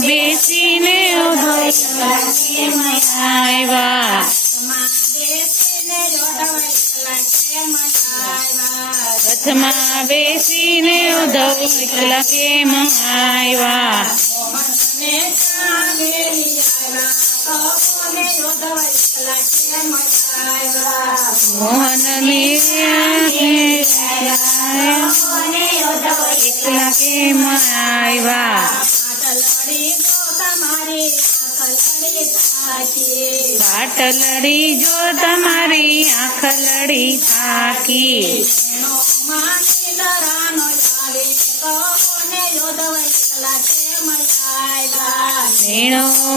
બેસીને આવ્યા રથમાં બેસીને ઉધવ એકલા કેમ આવ્યા મોહનને એકલા કેમ આવ્યા પાટલડી જો તમારી આંખ લડી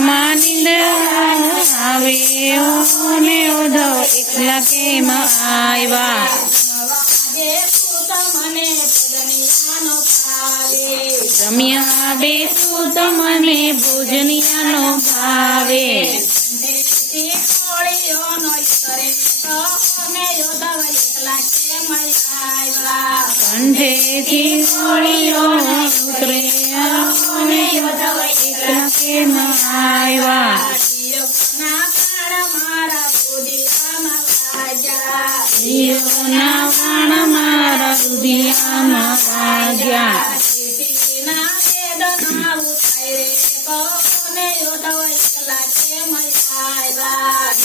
માનિંદ આવે એકલા કેમ આવ્યા? રમ્યા બેસું તો મને ભોજનિયાનો ભાવે. કંઠેથી હોળીઓ ઉતરે ને એકલા કેમ આવ્યા? સ્ત્રીઓના વાણ મારા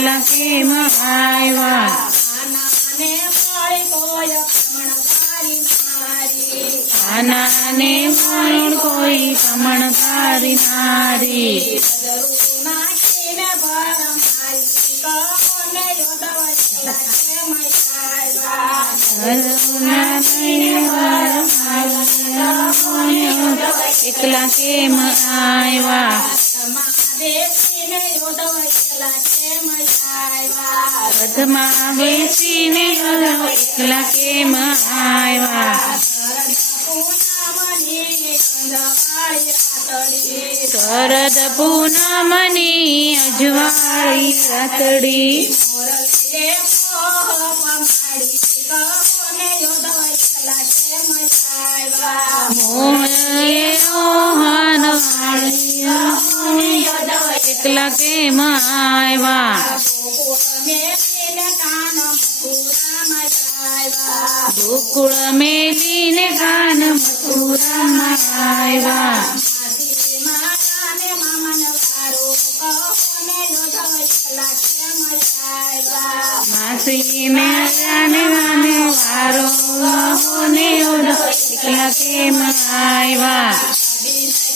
કેમ આવ્યા આનાને મણ કોઈ તારી નારી એકલા કેમ આવ્યા રથમાં બેસીને એકલા આવ્યા શરદ પૂનમની અજવાળી રાતડી. એકલા લગે માયવા. ગોકુળ મેલીને કાન મથુરા માયવા માસી મેળાને વારો ને ઓઢો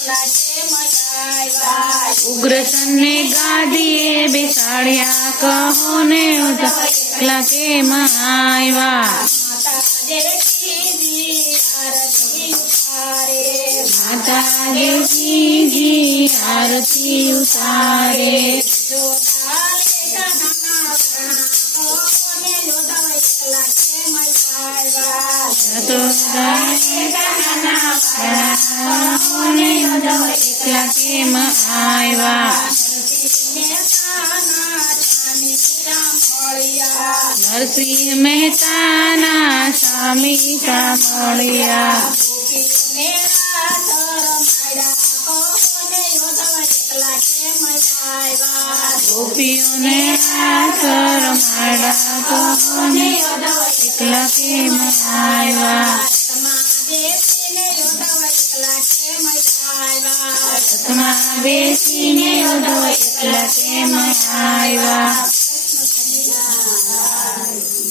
તોડાવ્યા ઉગ્રસનને ગાદીએ બેસાડ્યા કહો ને એકલા કેમ આવ્યા માતા દેવજીજી આરતી ઉતારે. એકલા આવ્યા નરસિંહ મહેતાના સ્વામી સાંભળ્યા ગોપીઓને આસર માડા કોને એકલા કેમ આવ્યા બેસીને યોધો એકલા કેમ આવ્યા